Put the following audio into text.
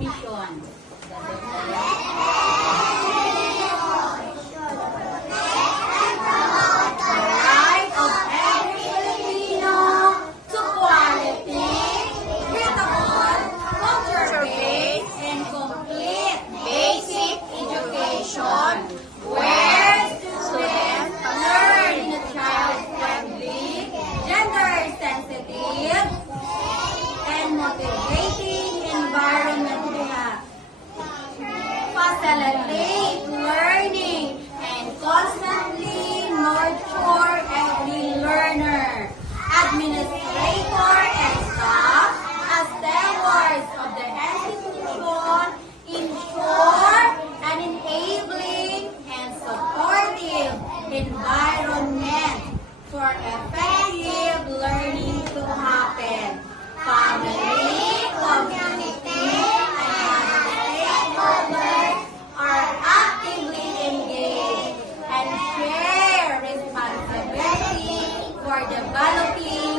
mission. Right of every Filipino to quality, equitable, culture-based, and complete basic education where students learn in a child-friendly, gender-sensitive, and motivating environment to have. Facilitate learning and constantly nurture every learner. Administrator and staff, as stewards of the institution, ensure an enabling and supportive environment for effective learning to happen. Family, community, and stakeholders are actively engaged and share responsibility for developing